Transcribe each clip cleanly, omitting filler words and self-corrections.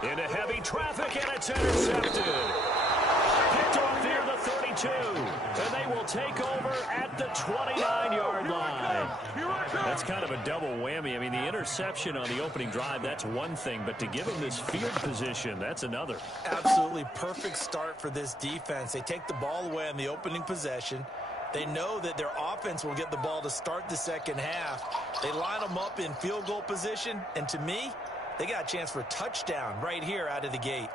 Into heavy traffic, and it's intercepted. Picked off near the 32. And they will take over at the 29-yard line. That's kind of a double whammy. I mean, the interception on the opening drive, that's one thing. But to give them this field position, that's another. Absolutely perfect start for this defense. They take the ball away on the opening possession. They know that their offense will get the ball to start the second half. They line them up in field goal position. And to me, they got a chance for a touchdown right here out of the gate.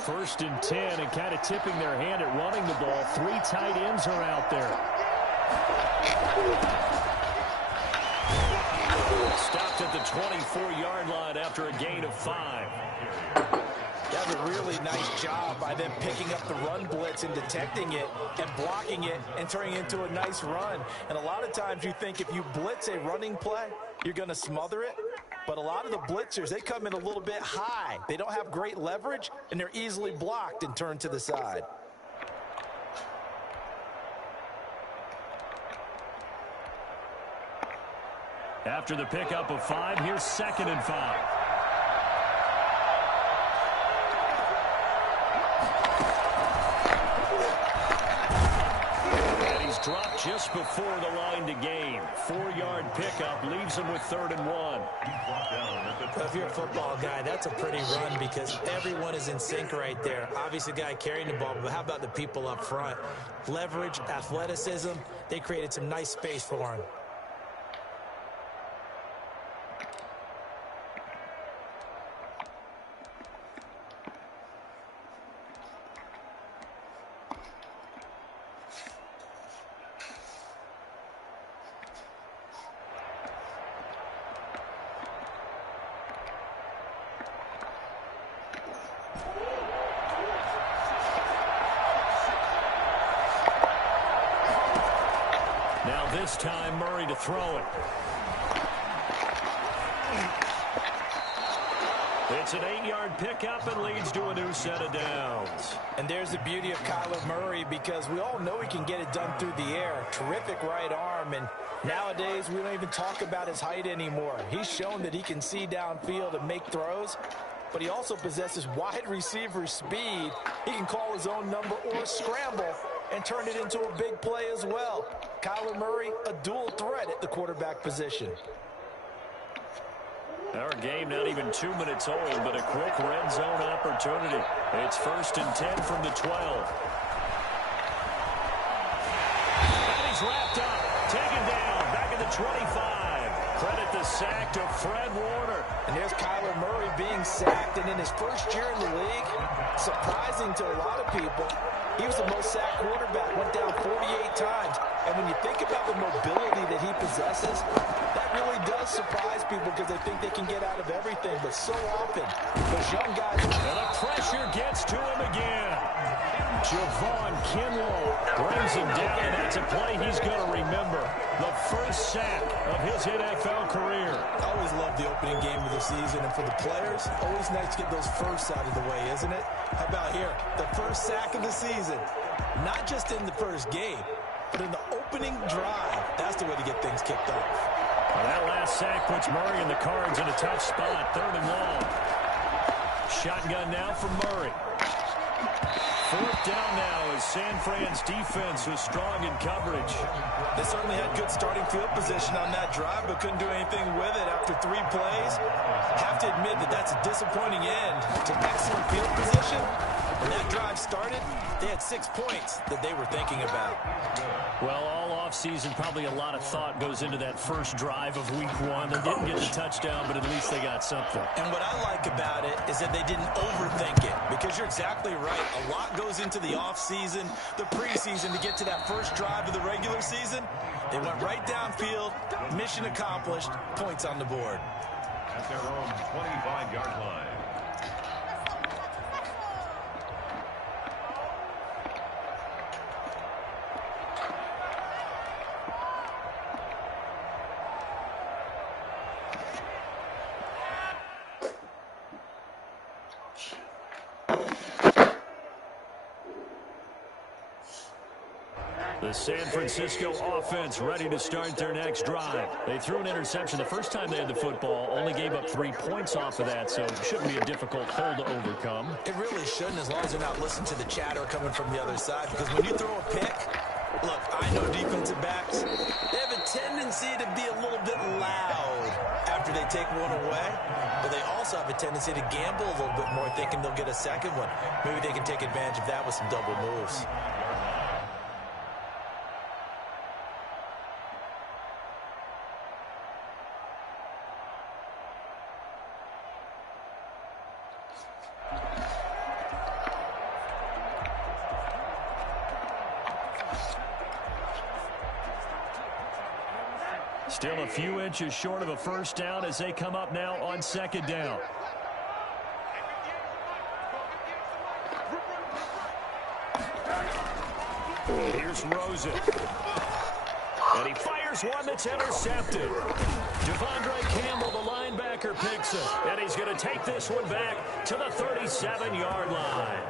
1st and 10, and kind of tipping their hand at running the ball. 3 tight ends are out there. Stopped at the 24-yard line after a gain of 5. That was a really nice job by them picking up the run blitz and detecting it and blocking it and turning it into a nice run. And a lot of times you think if you blitz a running play, you're going to smother it. But a lot of the blitzers, they come in a little bit high. They don't have great leverage, and they're easily blocked and turned to the side. After the pickup of 5, here's 2nd and 5. Dropped just before the line to gain. 4-yard pickup leaves him with 3rd and 1. If you're a football guy, that's a pretty run because everyone is in sync right there. Obviously, the guy carrying the ball, but how about the people up front? Leverage, athleticism, they created some nice space for him. This time, Murray to throw it. It's an 8-yard pickup and leads to a new set of downs. And there's the beauty of Kyler Murray because we all know he can get it done through the air. Terrific right arm, and nowadays we don't even talk about his height anymore. He's shown that he can see downfield and make throws, but he also possesses wide receiver speed. He can call his own number or scramble and turn it into a big play as well. Kyler Murray, a dual threat at the quarterback position. Our game not even 2 minutes old, but a quick red zone opportunity. It's 1st and 10 from the 12. And he's wrapped up, taken down, back at the 25. Credit the sack to Fred Warner. And there's Kyler Murray being sacked, and in his first year in the league, surprising to a lot of people, he was the most sacked quarterback, went down 48 times. And when you think about the mobility that he possesses, that really does surprise people because they think they can get out of everything. But so often, those young guys... And the pressure gets to him again. Javon Kinlaw brings him down, and that's a play he's going to remember. The first sack of his NFL career. I always love the opening game of the season, and for the players, always nice to get those firsts out of the way, isn't it? How about here? The first sack of the season. Not just in the first game, but in the opening drive. That's the way to get things kicked off. Well, that last sack puts Murray and the Cards in a tough spot. 3rd and long. Shotgun now for Murray. 4th down now as San Fran's defense was strong in coverage. They certainly had good starting field position on that drive, but couldn't do anything with it after 3 plays. Have to admit that that's a disappointing end to excellent field position. When that drive started, they had 6 points that they were thinking about. Well, all offseason, probably a lot of thought goes into that first drive of week 1. They didn't get the touchdown, but at least they got something. And what I like about it is that they didn't overthink it, because you're exactly right. A lot goes into the offseason, the preseason to get to that first drive of the regular season. They went right downfield, mission accomplished, points on the board. At their own 25-yard line. The San Francisco offense ready to start their next drive. They threw an interception the first time they had the football, only gave up 3 points off of that, so it shouldn't be a difficult hole to overcome. It really shouldn't, as long as they're not listening to the chatter coming from the other side, because when you throw a pick, look, I know defensive backs, they have a tendency to be a little bit loud after they take one away, but they also have a tendency to gamble a little bit more, thinking they'll get a second one. Maybe they can take advantage of that with some double moves. Still a few inches short of a first down as they come up now on second down. Here's Rosen. And he fires one that's intercepted. Devondre Campbell, the linebacker, picks it. And he's going to take this one back to the 37-yard line.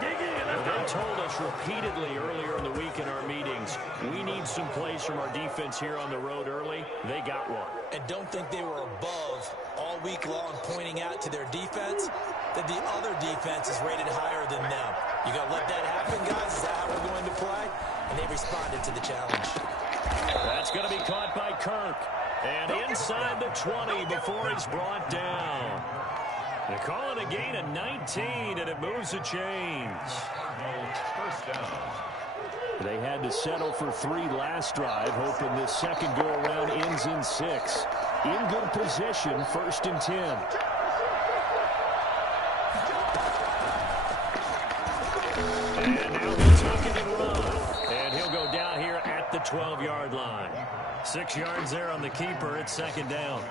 They told us repeatedly earlier in the week in our meetings, we need some plays from our defense here on the road early. They got one. And don't think they were above all week long pointing out to their defense that the other defense is rated higher than them. You got to let that happen, guys? Is that how we're going to play? And they responded to the challenge. That's going to be caught by Kirk. And inside the 20 before he's brought down. They call it a gain of 19, and it moves the chains. First down. They had to settle for 3 last drive, hoping this second go-around ends in 6. In good position, 1st and 10. And now they tuck it and run. And he'll go down here at the 12-yard line. 6 yards there on the keeper. It's second down.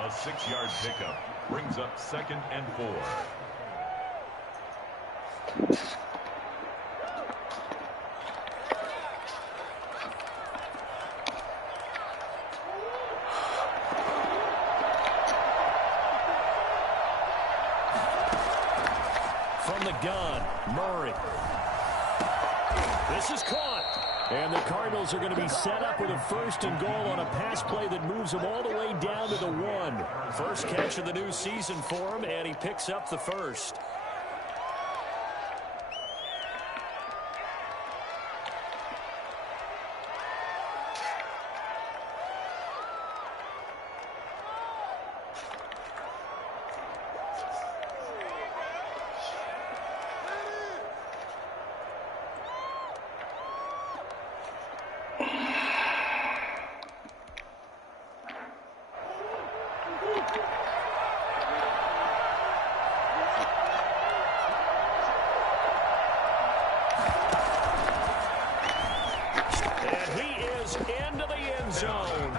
A 6-yard pickup brings up 2nd and 4. From the gun, Murray. This is caught. And the Cardinals are going to be set up with a 1st and goal on a pass play that moves them all the way down to the 1. First catch of the new season for him, and he picks up the 1st.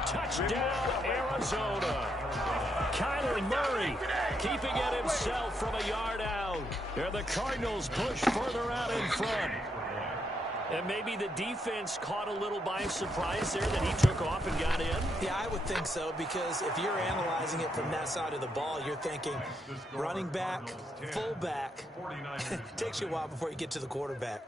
Touchdown, Arizona. Kyler Murray keeping it himself from a yard out. And the Cardinals push further out in front. And maybe the defense caught a little by surprise there that he took off and got in. Yeah, I would think so, because if you're analyzing it from that side of the ball, you're thinking running back, fullback. Takes you a while before you get to the quarterback.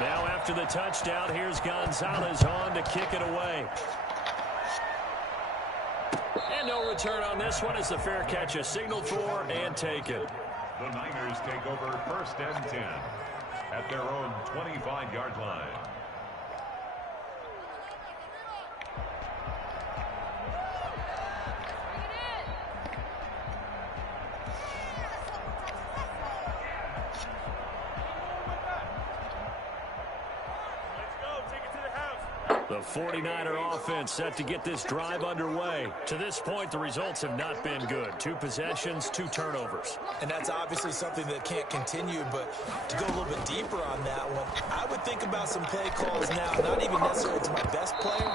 Now after the touchdown, here's Gonzalez on to kick it away. And no return on this one as the fair catch is signaled for and taken. The Niners take over 1st and 10 at their own 25-yard line. The 49er offense set to get this drive underway. To this point, the results have not been good. 2 possessions, 2 turnovers. And that's obviously something that can't continue, but to go a little bit deeper on that one, I would think about some play calls now, not even necessarily to my best player,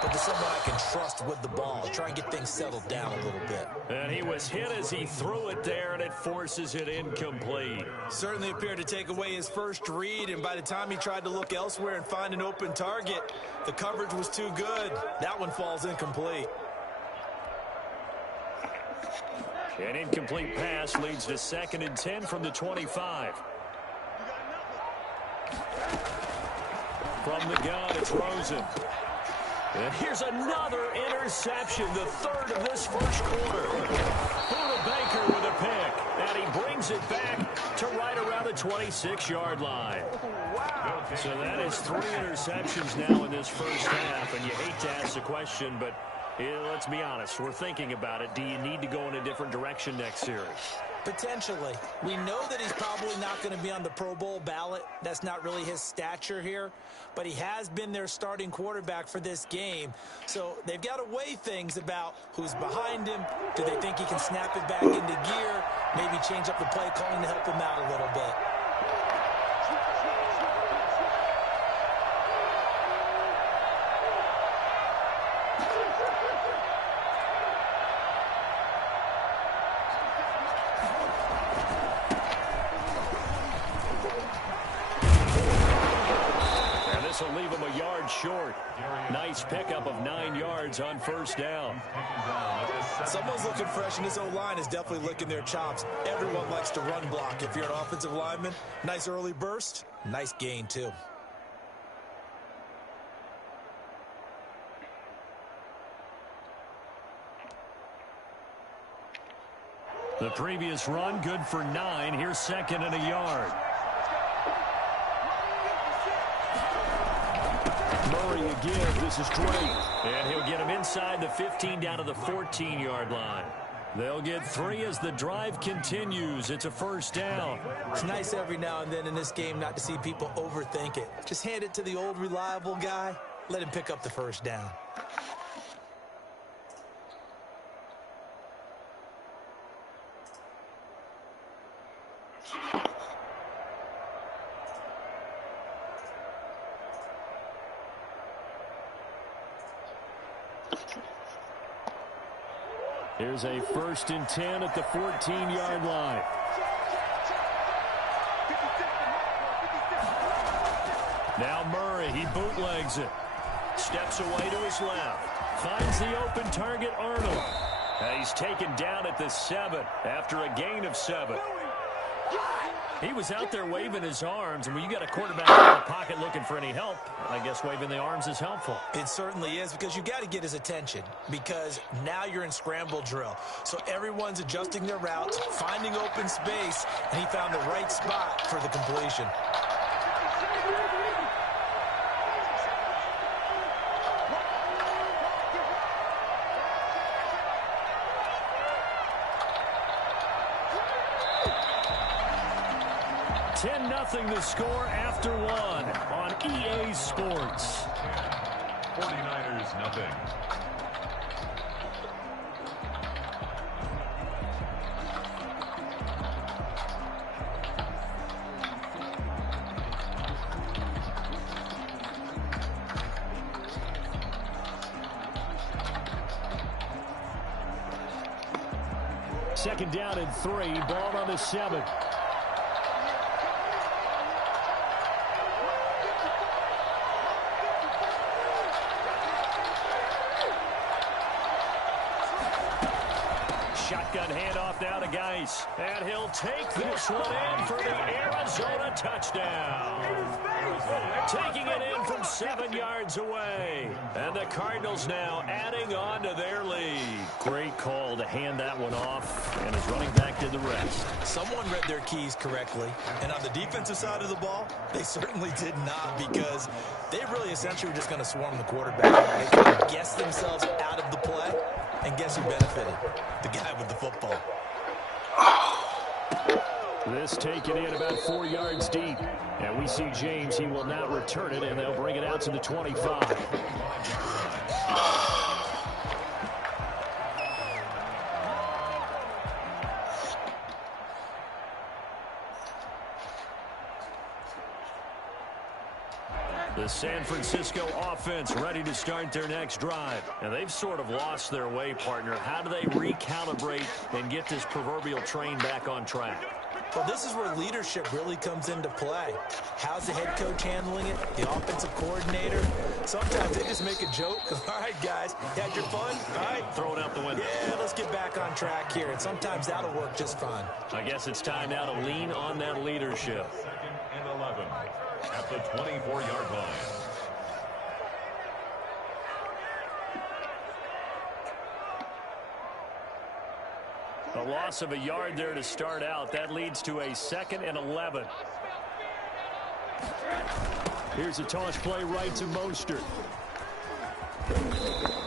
but to someone I can trust with the ball. Try and get things settled down a little bit. And he was hit as he threw it there, and it forces it incomplete. Certainly appeared to take away his first read, and by the time he tried to look elsewhere and find an open target, the coverage was too good. That one falls incomplete. An incomplete pass leads to 2nd and 10 from the 25. From the gun, it's Rosen. And here's another interception, the 3rd of this first quarter. Buda Baker with a pick, and he brings it back to right around the 26-yard line. So that is 3 interceptions now in this first half, and you hate to ask the question, but let's be honest, we're thinking about it. Do you need to go in a different direction next series? Potentially. We know that he's probably not going to be on the Pro Bowl ballot. That's not really his stature here. But he has been their starting quarterback for this game. So they've got to weigh things about who's behind him. Do they think he can snap it back into gear? Maybe change up the play calling to help him out a little bit. Will leave him a yard short. Nice pickup of 9 yards on first down. Someone's looking fresh, and his O-line is definitely licking their chops. Everyone likes to run block. If you're an offensive lineman, nice early burst, nice gain too. The previous run, good for 9. Here's 2nd and a yard. Murray again. This is Drake. And he'll get him inside the 15 down to the 14-yard line. They'll get 3 as the drive continues. It's a first down. It's nice every now and then in this game not to see people overthink it. Just hand it to the old reliable guy. Let him pick up the first down. Here's a 1st and 10 at the 14-yard line. Now Murray, he bootlegs it. Steps away to his left. Finds the open target, Arnold. He's taken down at the 7 after a gain of 7. He was out there waving his arms, and when you got a quarterback in the pocket looking for any help, I guess waving the arms is helpful. It certainly is, because you got to get his attention, because now you're in scramble drill. So everyone's adjusting their routes, finding open space, and he found the right spot for the completion. The score after 1 on EA Sports. 49ers nothing. Second down and 3, ball on the 7. Shotgun handoff now to Geis. And he'll take this one in for the Arizona touchdown. Taking it in from 7 yards away. And the Cardinals now adding on to their lead. Great call to hand that one off. And his running back did the rest. Someone read their keys correctly. And on the defensive side of the ball, they certainly did not, because they really essentially were just going to swarm the quarterback. They could guess themselves out of the play. And guess who benefited? The guy with the football. This taken in about 4 yards deep. And we see James. He will not return it, and they'll bring it out to the 25. The San Francisco offense ready to start their next drive. And they've sort of lost their way, partner. How do they recalibrate and get this proverbial train back on track? Well, this is where leadership really comes into play. How's the head coach handling it? The offensive coordinator? Sometimes they just make a joke. All right, guys, you had your fun? All right. Throw it out the window. Yeah, let's get back on track here. And sometimes that'll work just fine. I guess it's time now to lean on that leadership. 2nd and 11 at the 24-yard line. A loss of a yard there to start out. That leads to a 2nd and 11. Here's a toss play right to Mostert.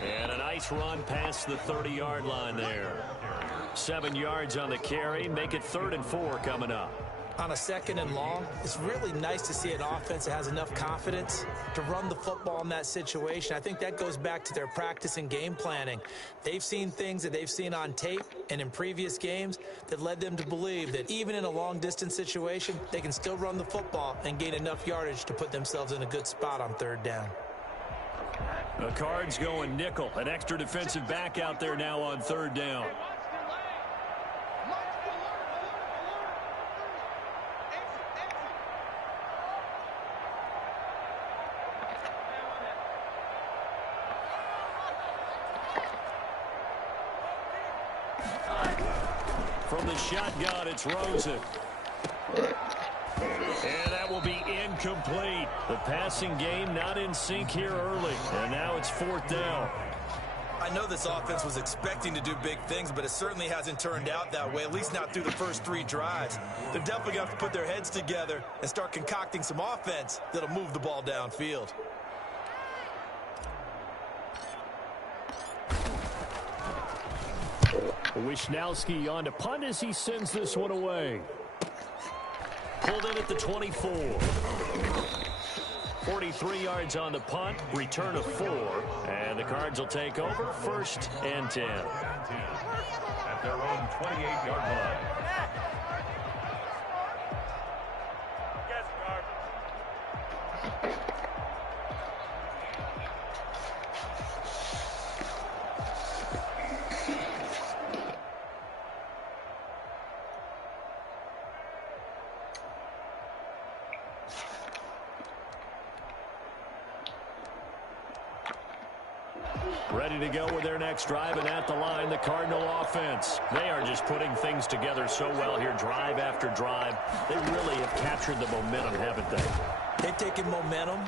And a nice run past the 30-yard line there. 7 yards on the carry. Make it 3rd and 4 coming up. On a 2nd and long, it's really nice to see an offense that has enough confidence to run the football in that situation. I think that goes back to their practice and game planning. They've seen things that they've seen on tape and in previous games that led them to believe that even in a long-distance situation, they can still run the football and gain enough yardage to put themselves in a good spot on 3rd down. The Cards going nickel. An extra defensive back out there now on 3rd down. From the shotgun, it's Rosen. And that will be incomplete. The passing game not in sync here early. And now it's 4th down. I know this offense was expecting to do big things, but it certainly hasn't turned out that way, at least not through the first 3 drives. They're definitely going to have to put their heads together and start concocting some offense that'll move the ball downfield. Wisnowski on to punt as he sends this one away. Pulled in at the 24. 43 yards on the punt, return of 4. And the Cards will take over 1st and 10. At their own 28-yard line. Ready to go with their next drive, and at the line, the Cardinal offense. They are just putting things together so well here, drive after drive. They really have captured the momentum, haven't they? They've taken momentum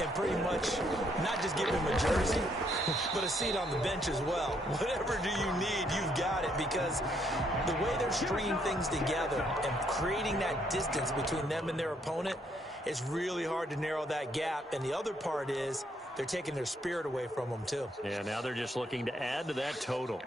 and pretty much not just give him a jersey, but a seat on the bench as well. Whatever do you need, you've got it, because the way they're stringing things together and creating that distance between them and their opponent, it's really hard to narrow that gap. And the other part is they're taking their spirit away from them, too. Yeah, now they're just looking to add to that total.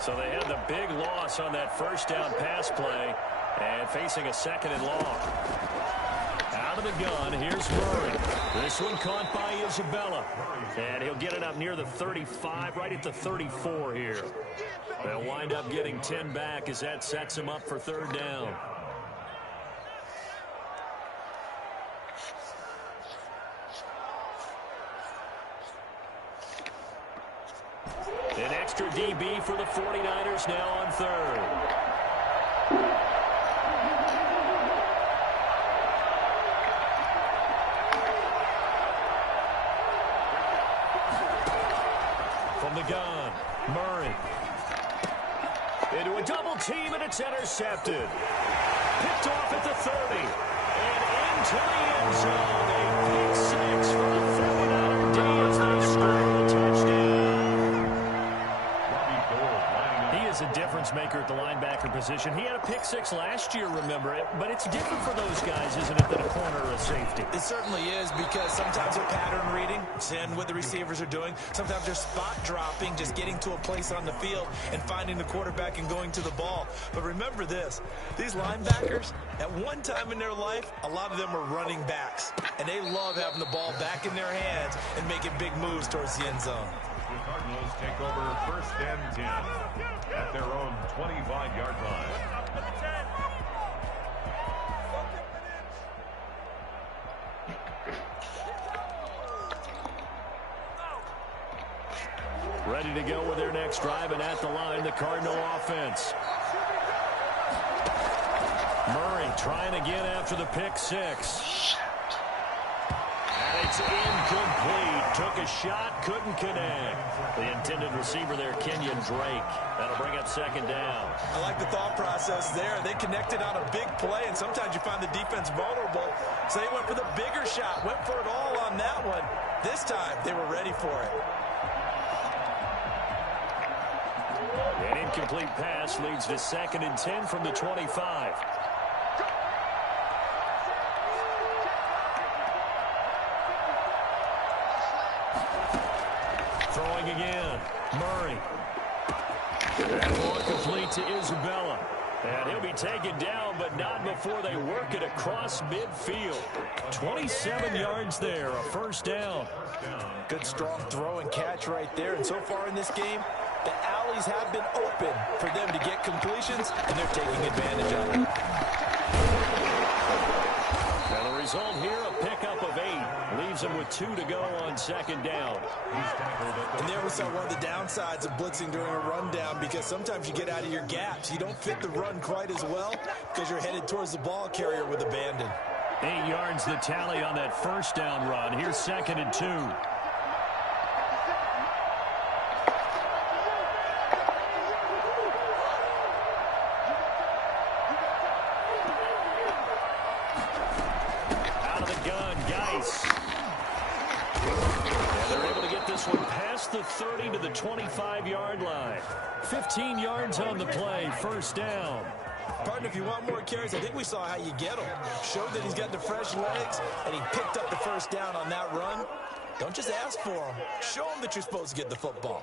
So they had the big loss on that 1st down pass play and facing a 2nd and long. Out of the gun, here's Murray. This one caught by Isabella. And he'll get it up near the 35, right at the 34 here. They'll wind up getting 10 back as that sets him up for 3rd down. An extra DB for the 49ers now on 3rd. From the gun, Murray. Into a double team, and it's intercepted. Picked off at the 30. And into the end zone. A pick 6 for the 49er D as they score a touchdown. He is a difference difference maker at the linebacker position. He had a pick six last year, remember it, but it's different for those guys, isn't it, than a corner or a safety? It certainly is, because sometimes they're pattern reading, seeing what the receivers are doing. Sometimes they're spot dropping, just getting to a place on the field and finding the quarterback and going to the ball. But remember this, these linebackers, at one time in their life, a lot of them were running backs, and they love having the ball back in their hands and making big moves towards the end zone. The Cardinals take over first and 10 at their own 25-yard line. Ready to go with their next drive, and at the line, the Cardinal offense. Murray trying again after the pick six. And it's incomplete. Took a shot, couldn't connect. The intended receiver there, Kenyon Drake. That'll bring up second down. I like the thought process there. They connected on a big play, and sometimes you find the defense vulnerable. So they went for the bigger shot, went for it all on that one. This time, they were ready for it. An incomplete pass leads to second and 10 from the 25. Throwing again. Murray. And more complete to Isabella. And he'll be taken down, but not before they work it across midfield. 27 yards there, a first down. Good strong throw and catch right there. And so far in this game, the alleys have been open for them to get completions, and they're taking advantage of it. Now the result here, a pickup of 8. Leaves them with 2 to go on second down. And there we saw one of the downsides of blitzing during a rundown, because sometimes you get out of your gaps. You don't fit the run quite as well because you're headed towards the ball carrier with abandon. 8 yards the tally on that first down run. Here's second and 2. The 30 to the 25-yard line. 15 yards on the play, first down. Partner, if you want more carries, I think we saw how you get them. Showed that he's got the fresh legs, and he picked up the first down on that run. Don't just ask for them. Show them that you're supposed to get the football.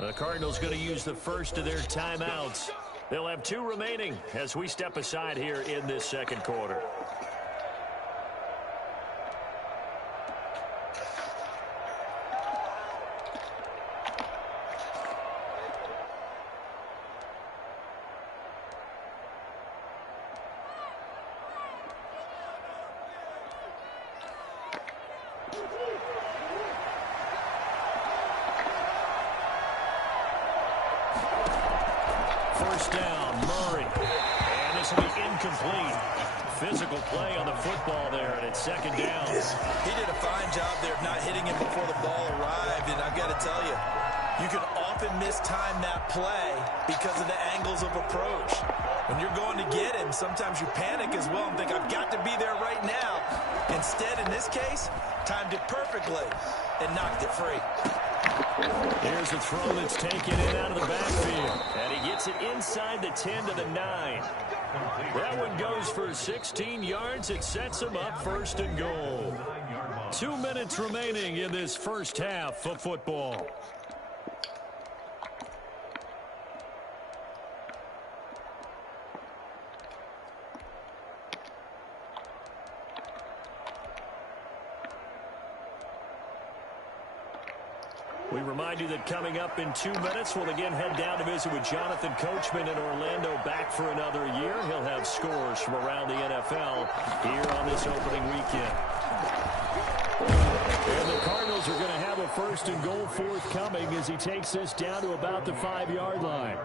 The Cardinals going to use the first of their timeouts. They'll have 2 remaining as we step aside here in this second quarter. First down, Murray. And this will be incomplete. Physical play on the football there, and it's second down. He did a fine job there of not hitting him before the ball arrived, and I've got to tell you, you can often mistime that play because of the angles of approach. When you're going to get him, sometimes you panic as well and think, I've got to be there right now. Instead, in this case, timed it perfectly and knocked it free. Here's a throw that's taken in out of the backfield. And he gets it inside the 10 to the 9. That one goes for 16 yards. It sets him up first and goal. 2 minutes remaining in this first half of football. We remind you that coming up in 2 minutes, we'll again head down to visit with Jonathan Coachman in Orlando, back for another year. He'll have scores from around the NFL here on this opening weekend. And the Cardinals are going to have a 1st and goal forthcoming as he takes this down to about the 5-yard line.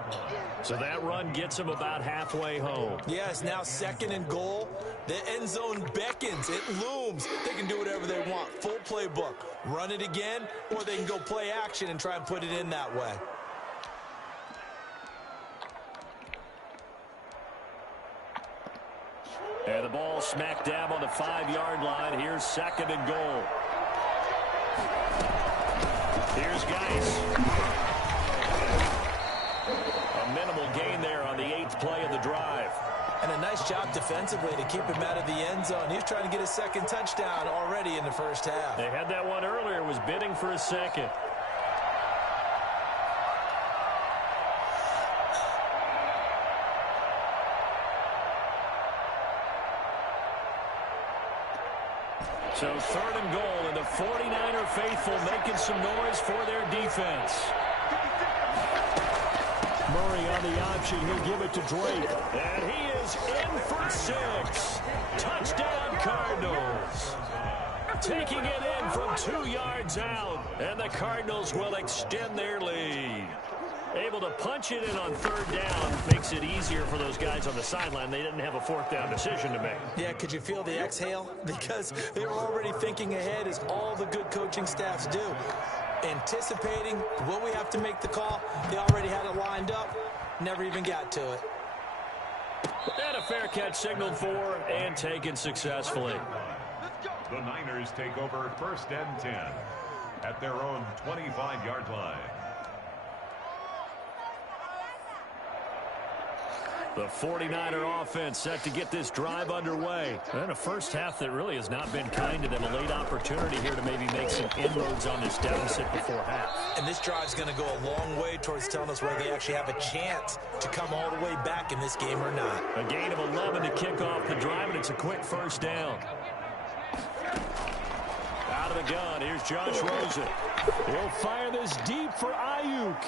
So that run gets him about halfway home. Yeah, it's now 2nd and goal. The end zone beckons. It looms. They can do whatever they want. Full playbook. Run it again, or they can go play action and try and put it in that way. And the ball smack dab on the 5-yard line. Here's 2nd and goal. Here's Geis. A minimal gain there on the 8th play of the drive. And a nice job defensively to keep him out of the end zone. He was trying to get his 2nd touchdown already in the 1st half. They had that one earlier, was bidding for a 2nd. So 3rd and goal, and the 49er faithful making some noise for their defense. Murray on the option. He'll give it to Drake. And he is in for 6. Touchdown, Cardinals. Taking it in from 2 yards out. And the Cardinals will extend their lead. Able to punch it in on 3rd down makes it easier for those guys on the sideline. They didn't have a 4th down decision to make. Yeah, could you feel the exhale? Because they were already thinking ahead, as all the good coaching staffs do. Anticipating, will we have to make the call? They already had it lined up. Never even got to it. And a fair catch signaled for and taken successfully. The Niners take over 1st and 10 at their own 25-yard line. The 49er offense set to get this drive underway. And a 1st half that really has not been kind to them. A late opportunity here to maybe make some inroads on this deficit before half. And this drive's going to go a long way towards telling us whether they actually have a chance to come all the way back in this game or not. A gain of 11 to kick off the drive, and it's a quick 1st down. Out of the gun, here's Josh Rosen. He'll fire this deep for Ayuk.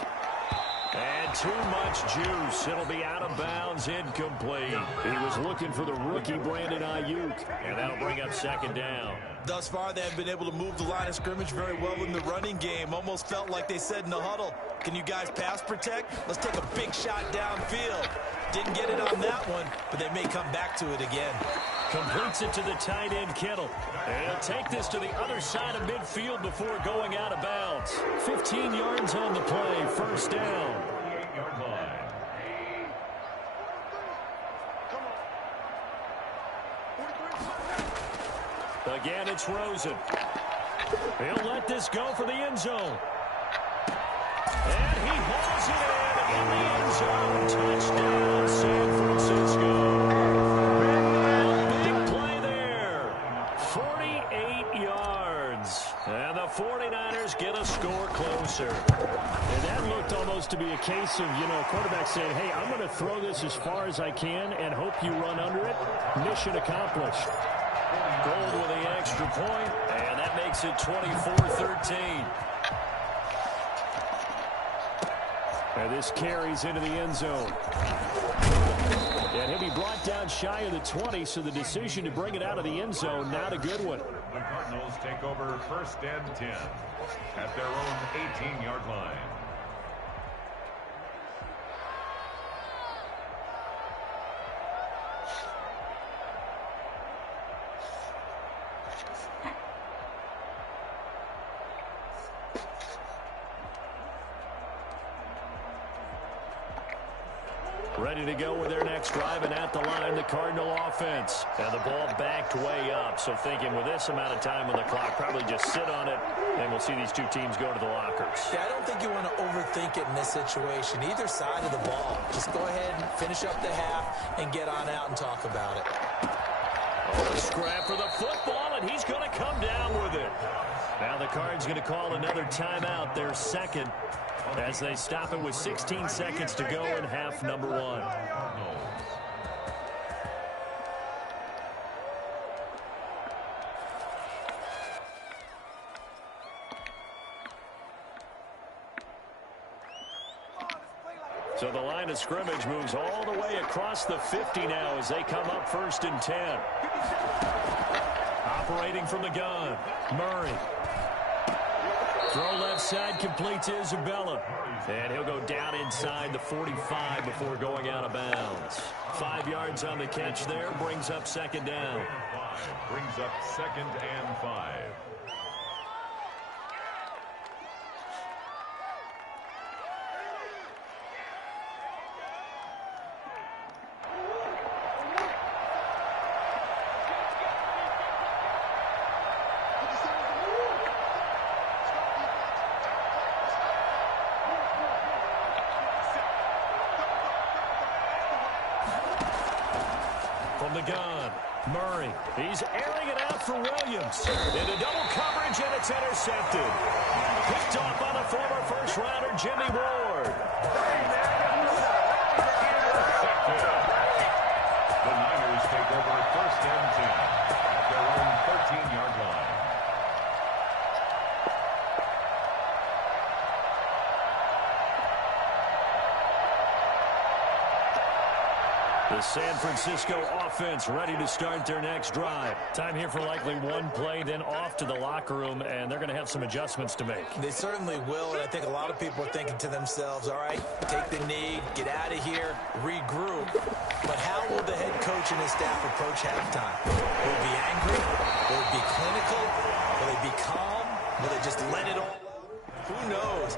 And too much juice. It'll be out of bounds, incomplete. He was looking for the rookie Brandon Ayuk, and that'll bring up 2nd down. Thus far, they have been able to move the line of scrimmage very well in the running game. Almost felt like they said in the huddle, can you guys pass protect? Let's take a big shot downfield. Didn't get it on that one, but they may come back to it again. Completes it to the tight end, Kittle. And he'll take this to the other side of midfield before going out of bounds. 15 yards on the play, 1st down. 48-yard line. Again, it's Rosen. He'll let this go for the end zone. And he hauls it in the end zone. Touchdown, San Francisco. Big play there. 48 yards. And the 49ers get a score closer. And that looked almost to be a case of, a quarterback saying, hey, I'm going to throw this as far as I can and hope you run under it. Mission accomplished. Gold with the extra point, and that makes it 24-13. And this carries into the end zone. And he'll be brought down shy of the 20, so the decision to bring it out of the end zone, not a good one. The Cardinals take over 1st and 10 at their own 18-yard line. Ready to go with their next drive, and at the line, the Cardinal offense. And the ball backed way up, so thinking with this amount of time on the clock, probably just sit on it, and we'll see these two teams go to the lockers. Yeah, I don't think you want to overthink it in this situation. Either side of the ball. Just go ahead and finish up the half and get on out and talk about it. Oh, a scrap for the football, and he's going to come down with it. Now the Cards going to call another timeout, their 2nd, as they stop it with 16 seconds to go in half number 1. So the line of scrimmage moves all the way across the 50 now as they come up 1st and 10. operating from the gun. Murray. Throw left side complete to Isabella. And he'll go down inside the 45 before going out of bounds. 5 yards on the catch there. Brings up second down. Brings up 2nd and 5. From the gun, Murray. He's airing it out for Williams. Into double coverage, and it's intercepted. Picked off by the former first-rounder, Jimmy Ward. The Niners take over 1st and 10 at their own 13-yard line. The San Francisco offense ready to start their next drive. Time here for likely one play, then off to the locker room, and they're going to have some adjustments to make. They certainly will, and I think a lot of people are thinking to themselves, all right, take the knee, get out of here, regroup. But how will the head coach and his staff approach halftime? Will it be angry? Will it be clinical? Will they be calm? Will they just let it all out? Who knows?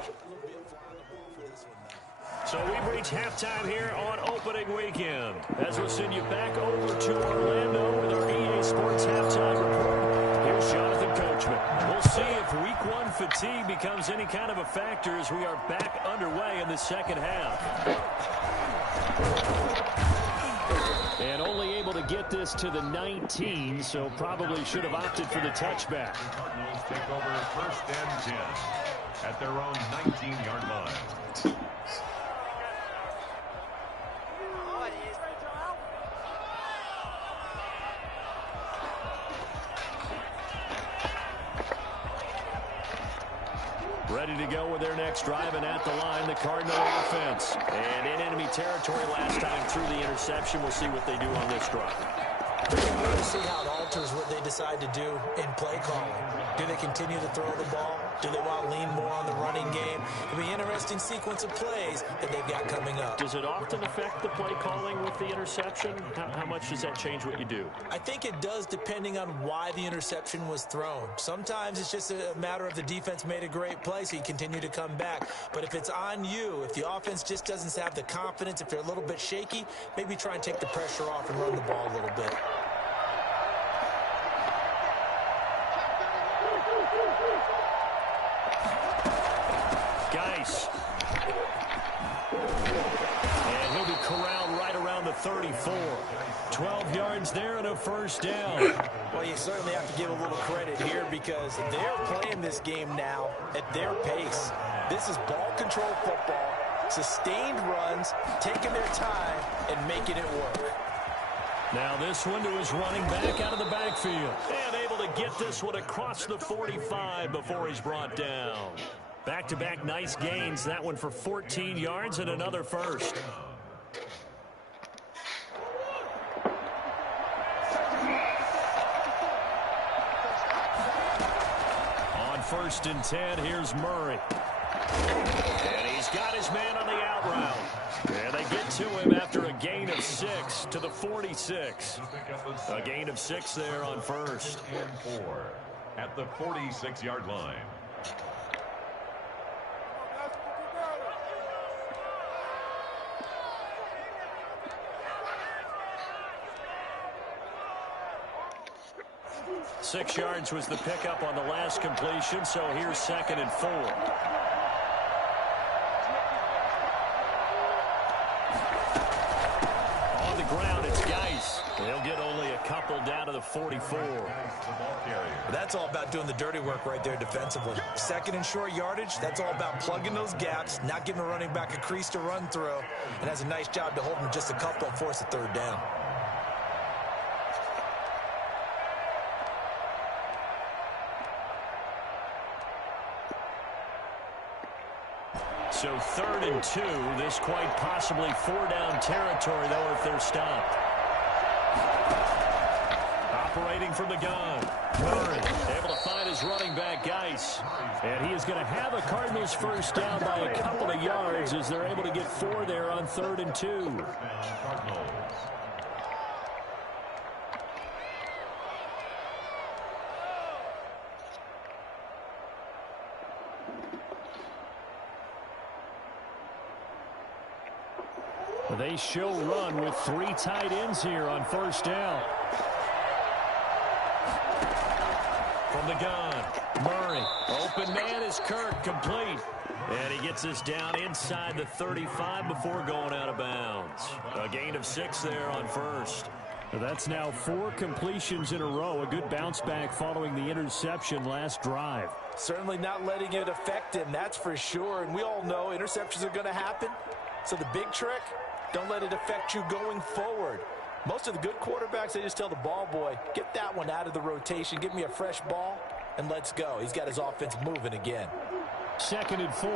So we've reached halftime here on opening weekend. As we'll send you back over to Orlando with our EA Sports halftime report. Here's Jonathan Coachman. We'll see if week one fatigue becomes any kind of a factor as we are back underway in the second half. And only able to get this to the 19, so probably should have opted for the touchback. The Cardinals take over 1st and 10 at their own 19-yard line. Ready to go with their next drive, and at the line, the Cardinal offense. And in enemy territory last time through the interception. We'll see what they do on this drive. We're going to see how it alters what they decide to do in play calling. Do they continue to throw the ball? Do they want to lean more on the running game? It'll be an interesting sequence of plays that they've got coming up. Does it often affect the play calling with the interception? How much does that change what you do? I think it does, depending on why the interception was thrown. Sometimes it's just a matter of the defense made a great play, so you continue to come back. But if it's on you, if the offense just doesn't have the confidence, if they're a little bit shaky, maybe try and take the pressure off and run the ball a little bit. Geis. And he'll be corralled right around the 34. 12 yards there and a first down. Well, you certainly have to give a little credit here because they're playing this game now at their pace. This is ball control football, sustained runs, taking their time and making it work. Now this one to his running back out of the backfield. And able to get this one across the 45 before he's brought down. Back-to-back nice gains. That one for 14 yards and another first. On 1st and 10, here's Murray. And he's got his man on the out route. And they get to him after a gain of 6 to the 46. A gain of 6 there on first. And 4 at the 46-yard line. Six yards was the pickup on the last completion, so here's 2nd and 4. On the ground, it's Geis. They'll get only a couple down to the 44. That's all about doing the dirty work right there defensively. 2nd and short yardage, that's all about plugging those gaps, not giving a running back a crease to run through, and has a nice job to hold him just a couple and force a 3rd down. So 3rd and 2, this quite possibly 4-down territory, though, if they're stopped. Operating from the gun. Murray able to find his running back, Geis. And he is going to have a Cardinals first down by a couple of yards as they're able to get 4 there on 3rd and 2. They show run with 3 tight ends here on first down. From the gun, Murray. Open man is Kirk, complete. And he gets us down inside the 35 before going out of bounds. A gain of 6 there on first. That's now 4 completions in a row. A good bounce back following the interception last drive. Certainly not letting it affect him, that's for sure. And we all know interceptions are going to happen. So the big trick, don't let it affect you going forward. Most of the good quarterbacks, they just tell the ball boy, get that one out of the rotation, give me a fresh ball, and let's go. He's got his offense moving again. 2nd and 4.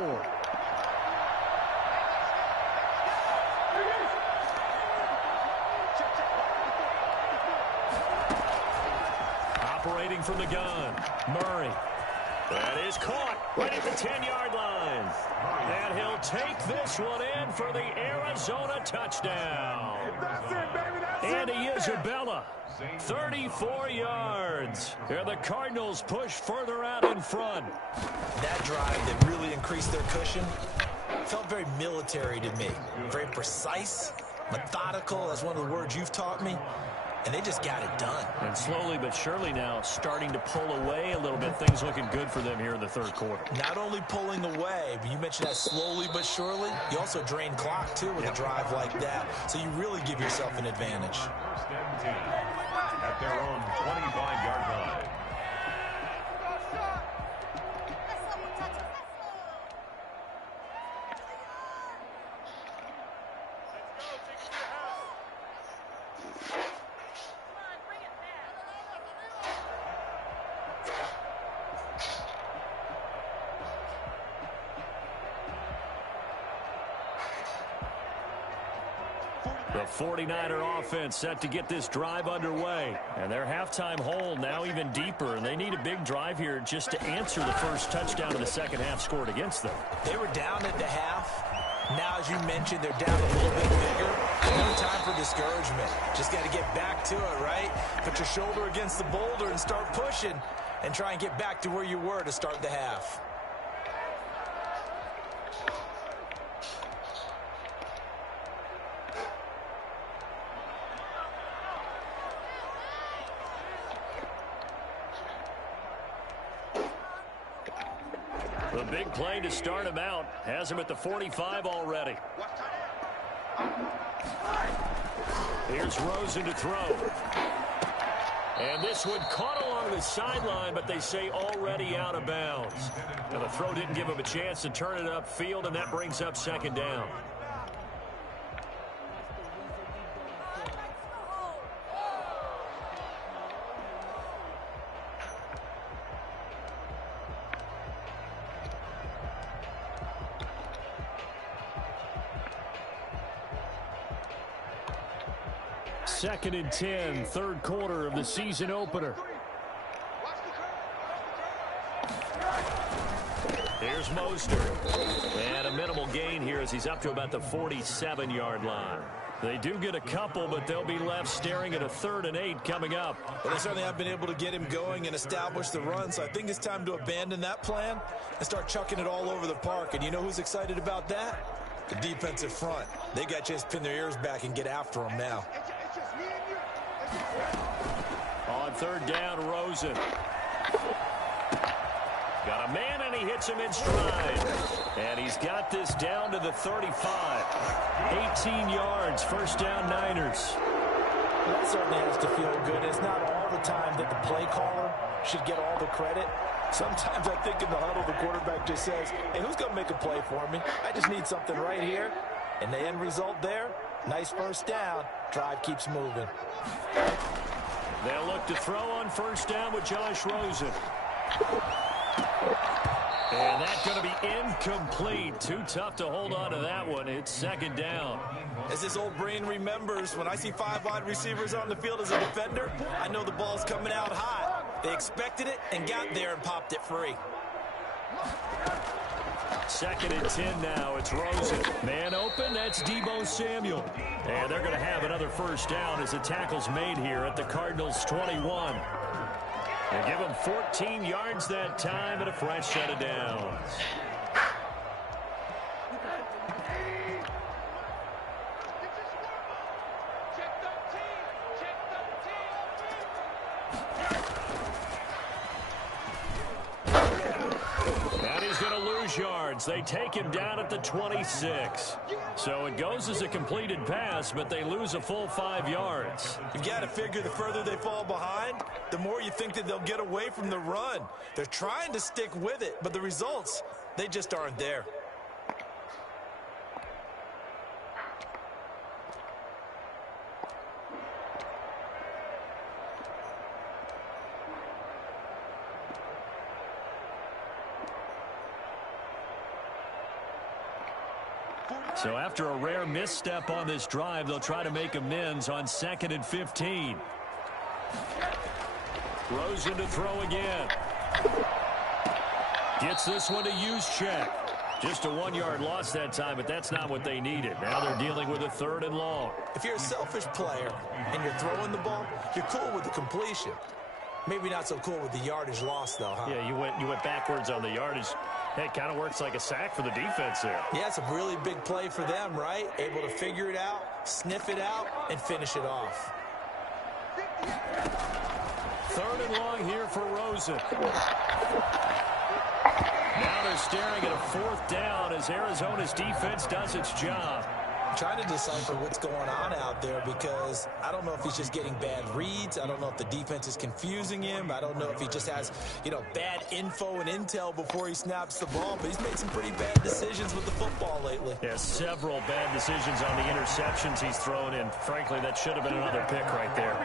Operating from the gun, Murray. That is caught right at the 10-yard line. And he'll take this one in for the Arizona touchdown. Andy Isabella, 34 yards. And the Cardinals push further out in front. That drive that really increased their cushion felt very military to me. Very precise, methodical. That's one of the words you've taught me. And they just got it done. And slowly but surely now starting to pull away a little bit. Things looking good for them here in the 3rd quarter. Not only pulling away, but you mentioned that slowly but surely. You also drain clock, too, with a drive like that. So you really give yourself an advantage. 1st and 10 at their own 25-yard line. The 49er offense set to get this drive underway. And their halftime hole now even deeper. And they need a big drive here just to answer the first touchdown of the second half scored against them. They were down at the half. Now, as you mentioned, they're down a little bit bigger. No time for discouragement. Just got to get back to it, right? Put your shoulder against the boulder and start pushing. And try and get back to where you were to start the half. The big play to start him out has him at the 45 already. Here's Rosen to throw. And this one caught along the sideline, but they say already out of bounds. Now the throw didn't give him a chance to turn it upfield, and that brings up 2nd down. Second and 10, 3rd quarter of the season opener. Here's Mostert. And a minimal gain here as he's up to about the 47-yard line. They do get a couple, but they'll be left staring at a 3rd and 8 coming up. Well, they certainly have been able to get him going and establish the run, so I think it's time to abandon that plan and start chucking it all over the park. And you know who's excited about that? The defensive front. They got a chance to pin their ears back and get after him now. On 3rd down, Rosen. Got a man, and he hits him in stride. And he's got this down to the 35. 18 yards, first down, Niners. Well, that certainly has to feel good. It's not all the time that the play caller should get all the credit. Sometimes I think in the huddle, the quarterback just says, hey, who's going to make a play for me? I just need something right here. And the end result there, nice first down. Drive keeps moving. They'll look to throw on first down with Josh Rosen. And that's going to be incomplete. Too tough to hold on to that one. It's second down. As his old brain remembers, when I see 5 wide receivers on the field as a defender, I know the ball's coming out hot. They expected it and got there and popped it free. Second and 10 now. It's Rosen. Man open. That's Deebo Samuel. And they're going to have another first down as the tackle's made here at the Cardinals' 21. They give him 14 yards that time and a fresh set of downs. And he's going to lose yards. They take him down at the 26. So it goes as a completed pass, but they lose a full 5 yards. You've got to figure the further they fall behind, the more you think that they'll get away from the run. They're trying to stick with it, but the results, they just aren't there. So after a rare misstep on this drive, they'll try to make amends on 2nd and 15. Rosen to throw again. Gets this one to Juszczyk. Just a 1-yard loss that time, but that's not what they needed. Now they're dealing with a 3rd and long. If you're a selfish player and you're throwing the ball, you're cool with the completion. Maybe not so cool with the yardage loss, though, huh? Yeah, you went backwards on the yardage. Hey, it kind of works like a sack for the defense there. Yeah, it's a really big play for them, right? Able to figure it out, sniff it out, and finish it off. 3rd and long here for Rosen. Now they're staring at a 4th down as Arizona's defense does its job. Trying to decipher what's going on out there because I don't know if he's just getting bad reads. I don't know if the defense is confusing him. I don't know if he just has, bad info and intel before he snaps the ball. But he's made some pretty bad decisions with the football lately. Yeah, several bad decisions on the interceptions he's thrown in. Frankly, that should have been another pick right there.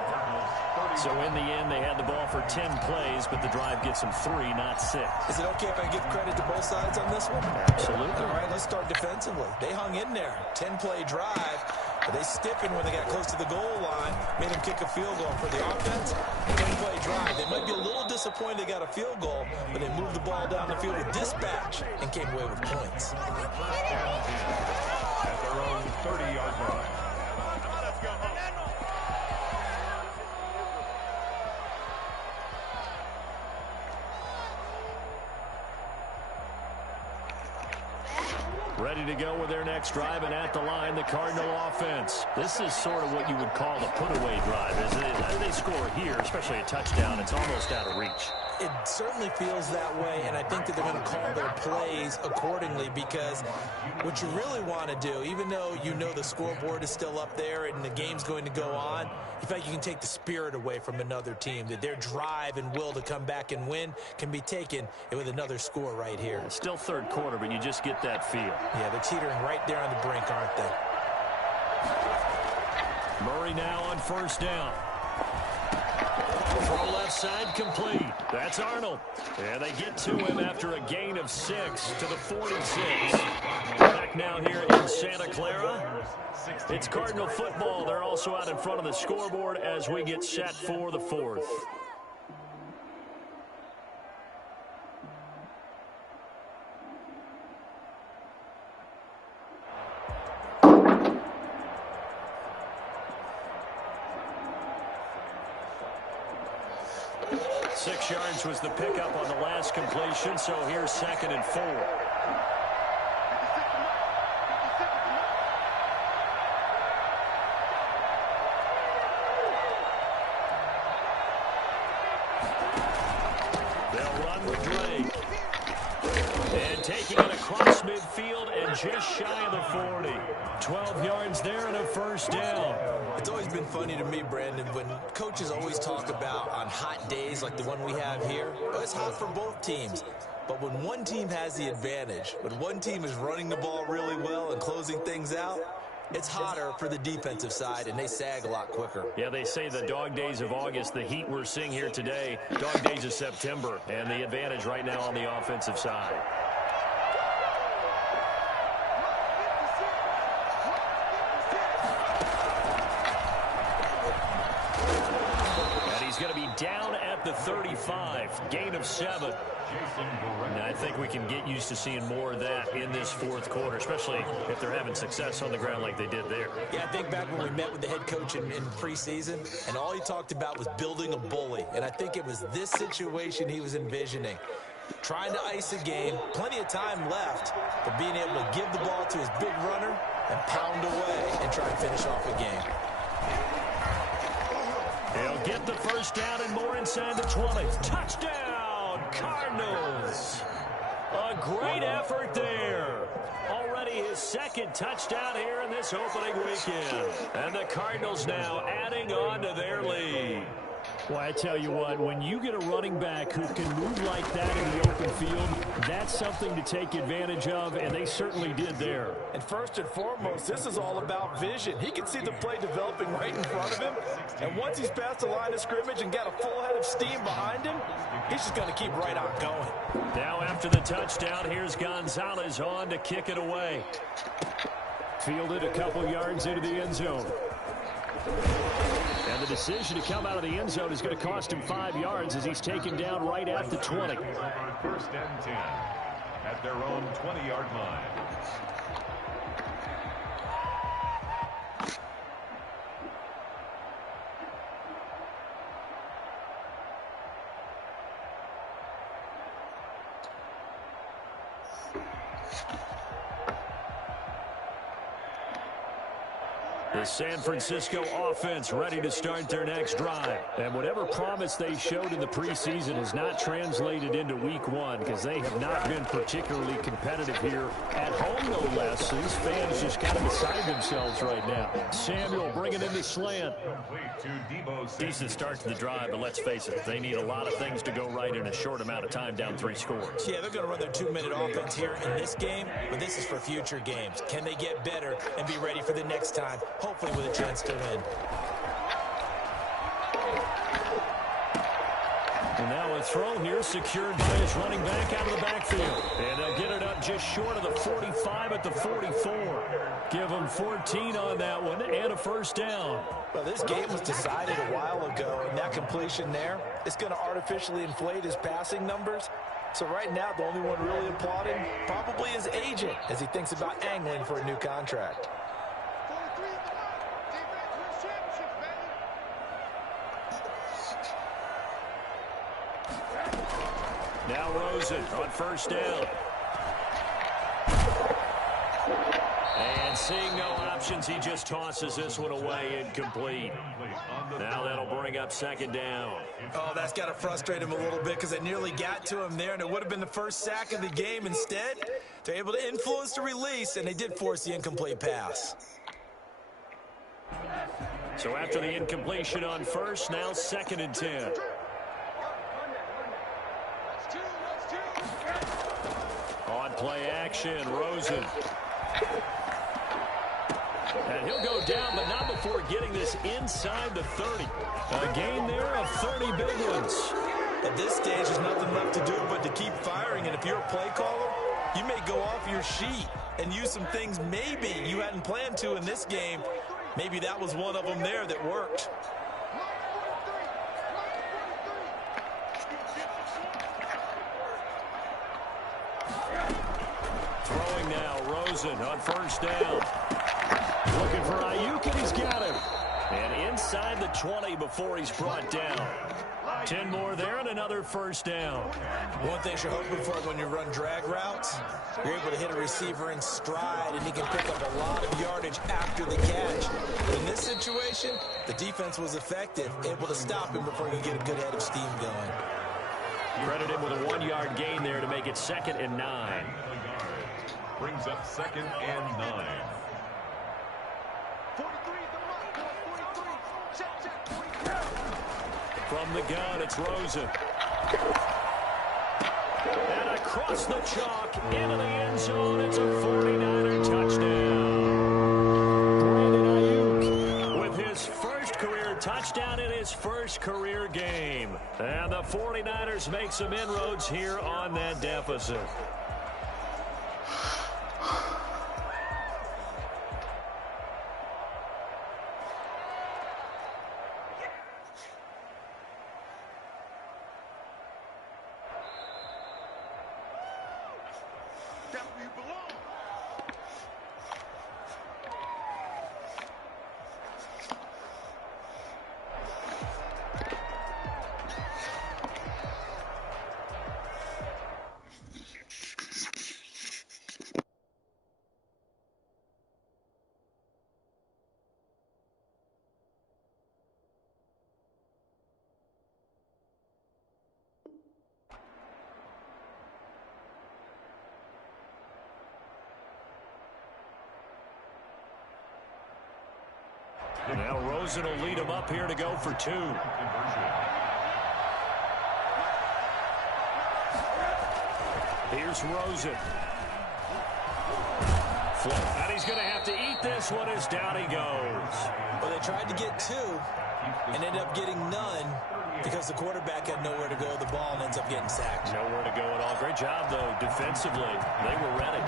So in the end, they had the ball for 10 plays, but the drive gets them 3, not 6. Is it okay if I give credit to both sides on this one? Absolutely. All right, let's start defensively. They hung in there. 10-play drive, but they stiffened when they got close to the goal line, made them kick a field goal. For the offense, 10-play drive. They might be a little disappointed they got a field goal, but they moved the ball down the field with dispatch and came away with points. At their own 30-yard line. Ready to go with their next drive, and at the line, the Cardinal offense. This is sort of what you would call the put-away drive, isn't it? How do they score here, especially a touchdown? It's almost out of reach. It certainly feels that way, and I think that they're going to call their plays accordingly because what you really want to do, even though you know the scoreboard is still up there and the game's going to go on, you feel like you can take the spirit away from another team, that their drive and will to come back and win can be taken with another score right here. It's still 3rd quarter, but you just get that feel. Yeah, they're teetering right there on the brink, aren't they? Murray now on 1st down. Throw left side complete. That's Arnold. And they get to him after a gain of 6 to the 46. Back now here in Santa Clara. It's Cardinal football. They're also out in front of the scoreboard as we get set for the 4th. Six yards was the pickup on the last completion, so here's 2nd and 4. They'll run with Drake. And taking it across midfield and just shy of the 40. 12 yards there and a 1st down. It's always been funny to me, Brandon, when coaches always talk about on hot days like the one we have here. Well, it's hot for both teams. But when one team has the advantage, when one team is running the ball really well and closing things out, it's hotter for the defensive side, and they sag a lot quicker. Yeah, they say the dog days of August, the heat we're seeing here today, dog days of September, and the advantage right now on the offensive side. He's going to be down at the 35, gain of 7. And I think we can get used to seeing more of that in this fourth quarter, especially if they're having success on the ground like they did there. Yeah, I think back when we met with the head coach in preseason, and all he talked about was building a bully. And I think it was this situation he was envisioning. Trying to ice a game, plenty of time left, but being able to give the ball to his big runner and pound away and try and finish off a game. He'll get the first down and more inside the 20. Touchdown, Cardinals. A great effort there. Already his second touchdown here in this opening weekend. And the Cardinals now adding on to their lead. Well, I tell you what, when you get a running back who can move like that in the open field, that's something to take advantage of, and they certainly did there. And first and foremost, this is all about vision. He can see the play developing right in front of him, and once he's past the line of scrimmage and got a full head of steam behind him, he's just going to keep right on going. Now after the touchdown, here's Gonzalez on to kick it away. Fielded a couple yards into the end zone. And the decision to come out of the end zone is going to cost him 5 yards as he's taken down right at the 20. First and 10 at their own 20-yard line. The San Francisco offense ready to start their next drive. And whatever promise they showed in the preseason has not translated into week 1 because they have not been particularly competitive here at home, no less. So these fans just kind of beside themselves right now. Samuel bringing in the slant. Decent start to the drive, but let's face it, they need a lot of things to go right in a short amount of time down 3 scores. Yeah, they're going to run their 2-minute offense here in this game, but this is for future games. Can they get better and be ready for the next time? Hopefully with a chance to win. And now a throw here secured by his running back out of the backfield. And they'll get it up just short of the 45 at the 44. Give them 14 on that one and a first down. Well, this game was decided a while ago, and that completion there is going to artificially inflate his passing numbers. So right now, the only one really applauding probably his agent as he thinks about angling for a new contract. Now Rosen on first down. And seeing no options, he just tosses this one away incomplete. Now that'll bring up second down. Oh, that's got to frustrate him a little bit because they nearly got to him there, and it would have been the first sack of the game. Instead, they're able to influence the release, and they did force the incomplete pass. So after the incompletion on first, now second and 10. On play action, Rosen. And he'll go down, but not before getting this inside the 30. A gain there of 30 big ones. At this stage, there's nothing left to do but to keep firing. And if you're a play caller, you may go off your sheet and use some things maybe you hadn't planned to in this game. Maybe that was one of them there that worked. Throwing now, Rosen on first down. Looking for Ayuk, and he's got him. And inside the 20 before he's brought down. 10 more there and another first down. One thing you're hoping for when you run drag routes, you're able to hit a receiver in stride, and he can pick up a lot of yardage after the catch. But in this situation, the defense was effective, able to stop him before he could get a good head of steam going. Credit him with a 1-yard gain there to make it 2nd and 9. Brings up 2nd and 9. From the gun, it's Rosen. And across the chalk, into the end zone, it's a 49er touchdown. And the 49ers make some inroads here on that deficit. Now Rosen will lead him up here to go for two. Here's Rosen. And he's going to have to eat this one as down he goes. Well, they tried to get two and ended up getting none because the quarterback had nowhere to go with the ball and ends up getting sacked. Nowhere to go at all. Great job, though, defensively. They were ready.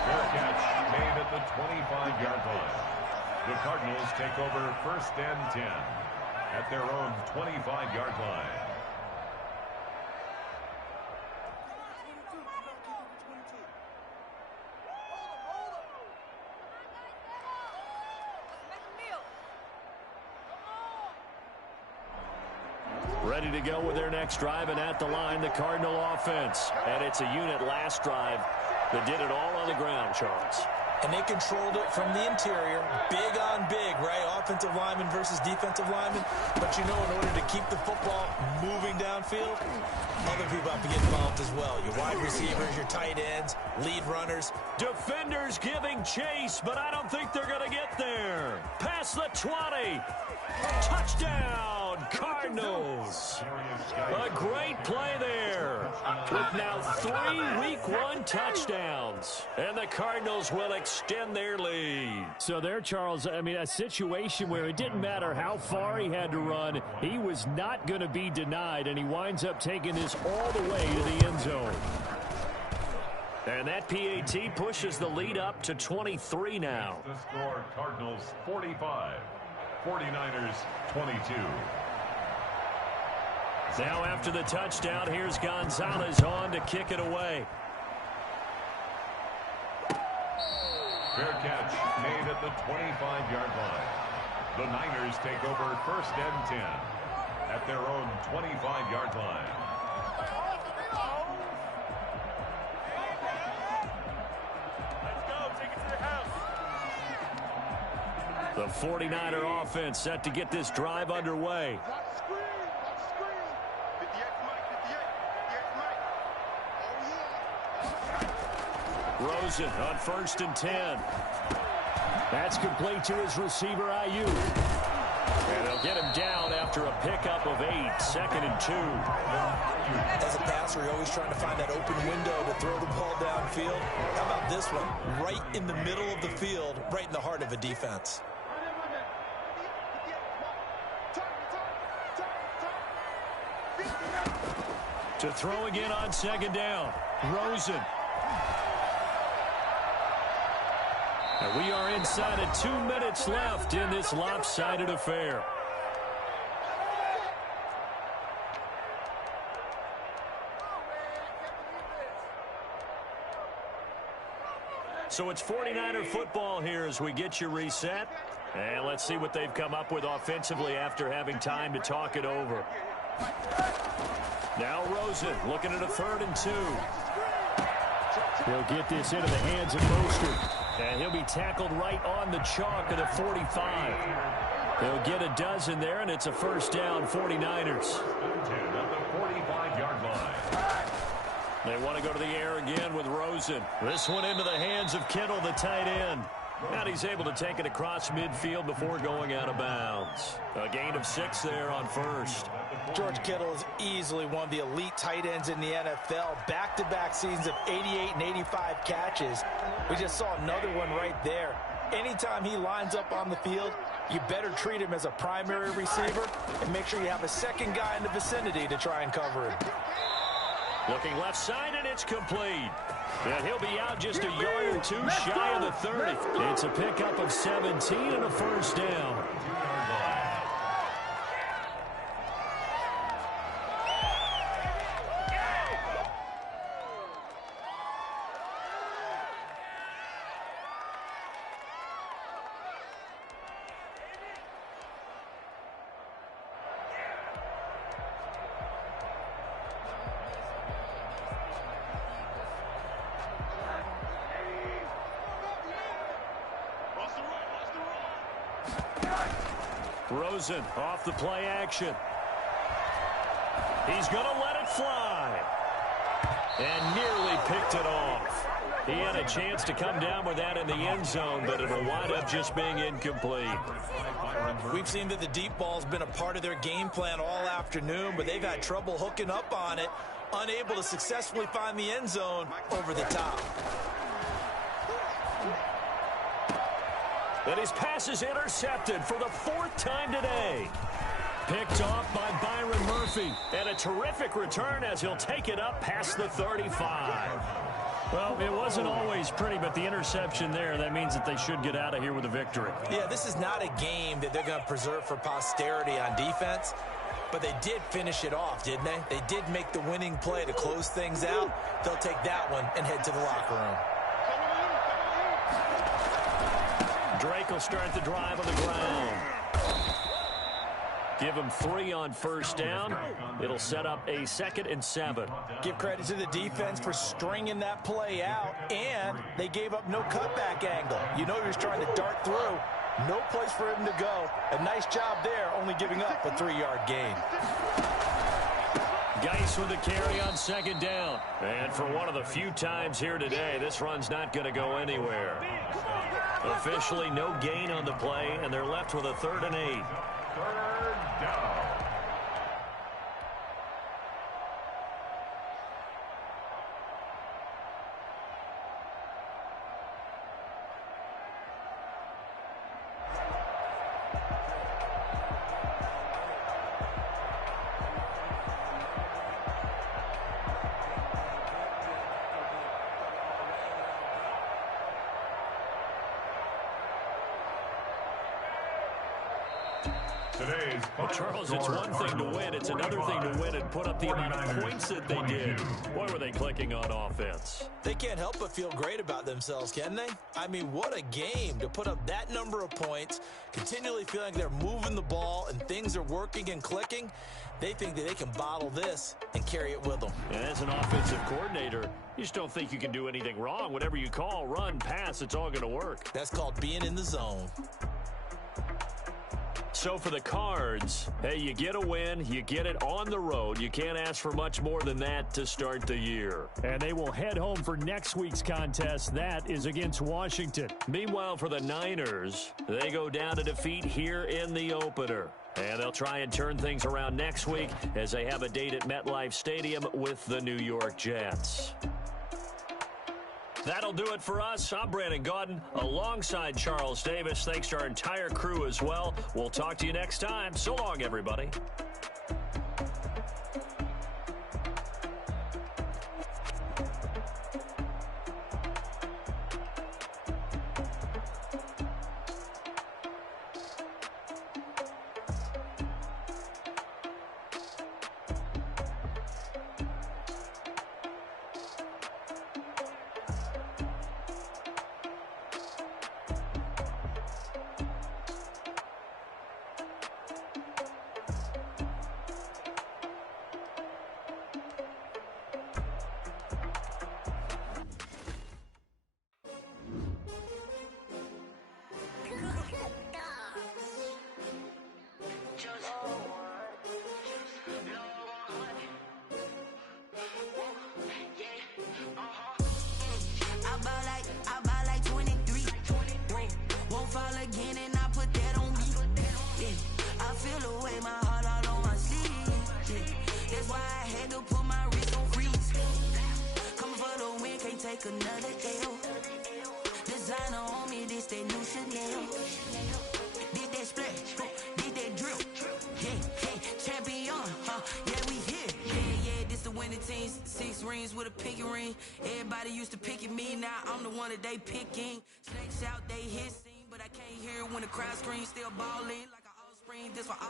Fair catch made at the 25-yard line. The Cardinals take over 1st and 10 at their own 25-yard line. Ready to go with their next drive, and at the line, the Cardinal offense. And it's a unit last drive that did it all on the ground, Charles. And they controlled it from the interior, big on big, right? Offensive lineman versus defensive lineman. But you know, in order to keep the football moving downfield, other people have to get involved as well. Your wide receivers, your tight ends, lead runners. Defenders giving chase, but I don't think they're going to get there. Past the 20. Touchdown, Cardinals. A great play there. With now 3 Week 1 touchdowns. And the Cardinals will extend their lead. So there, Charles, I mean, a situation where it didn't matter how far he had to run. He was not going to be denied, and he winds up taking this all the way to the end zone. And that PAT pushes the lead up to 23 now. The score, Cardinals 45, 49ers 22. Now after the touchdown, here's Gonzalez on to kick it away. Fair catch made at the 25-yard line. The Niners take over 1st and 10 at their own 25-yard line. The 49er offense set to get this drive underway. Rosen on 1st and 10. That's complete to his receiver, Ayuk. And they'll get him down after a pickup of 8, 2nd and 2. As a passer, you're always trying to find that open window to throw the ball downfield. How about this one? Right in the middle of the field, right in the heart of a defense. To throw again on 2nd down. Rosen. And we are inside of 2 minutes left in this lopsided affair. So it's 49er football here as we get you reset. And let's see what they've come up with offensively after having time to talk it over. Now Rosen looking at a 3rd and 2. He'll get this into the hands of Mostert. And he'll be tackled right on the chalk of the 45. He'll get a dozen there, and it's a 1st down, 49ers. At the 45-yard line. They want to go to the air again with Rosen. This one into the hands of Kittle, the tight end. And he's able to take it across midfield before going out of bounds. A gain of 6 there on 1st. George Kittle is easily one of the elite tight ends in the NFL. Back-to-back seasons of 88 and 85 catches. We just saw another one right there. Anytime he lines up on the field, you better treat him as a primary receiver and make sure you have a second guy in the vicinity to try and cover him. Looking left side, and it's complete. And he'll be out just a yard or two shy of the 30. It's a pickup of 17 and a first down. Rosen off the play action. He's going to let it fly. And nearly picked it off. He had a chance to come down with that in the end zone, but it'll wind up just being incomplete. We've seen that the deep ball's been a part of their game plan all afternoon, but they've had trouble hooking up on it, unable to successfully find the end zone over the top. And his pass is intercepted for the 4th time today. Picked off by Byron Murphy. And a terrific return as he'll take it up past the 35. Well, it wasn't always pretty, but the interception there, that means that they should get out of here with a victory. Yeah, this is not a game that they're going to preserve for posterity on defense, but they did finish it off, didn't they? They did make the winning play to close things out. They'll take that one and head to the locker room. Drake will start the drive on the ground. Give him 3 on first down. It'll set up a 2nd and 7. Give credit to the defense for stringing that play out, and they gave up no cutback angle. You know he was trying to dart through. No place for him to go. A nice job there, only giving up a 3-yard gain. Geis with the carry on 2nd down. And for one of the few times here today, this run's not going to go anywhere. Officially no gain on the play, and they're left with a 3rd and 8. 3rd down. Well, Charles, it's one thing to win. It's another thing to win and put up the amount of points that they did. Boy, were they clicking on offense. They can't help but feel great about themselves, can they? I mean, what a game to put up that number of points, continually feeling they're moving the ball and things are working and clicking. They think that they can bottle this and carry it with them. And as an offensive coordinator, you just don't think you can do anything wrong. Whatever you call, run, pass, it's all going to work. That's called being in the zone. So for the Cards, hey, you get a win, you get it on the road. You can't ask for much more than that to start the year. And they will head home for next week's contest. That is against Washington. Meanwhile, for the Niners, they go down to defeat here in the opener. And they'll try and turn things around next week as they have a date at MetLife Stadium with the New York Jets. That'll do it for us. I'm Brandon Gaudin alongside Charles Davis. Thanks to our entire crew as well. We'll talk to you next time. So long, everybody. Another L. Designer on me, this that new Chanel. Did that split 18, 6 rings with a pinky ring. Everybody used to pick at me, now I'm the one that they picking. Snakes out, they hissing, but I can't hear when the crowd screams. Still balling like an offspring, this for all.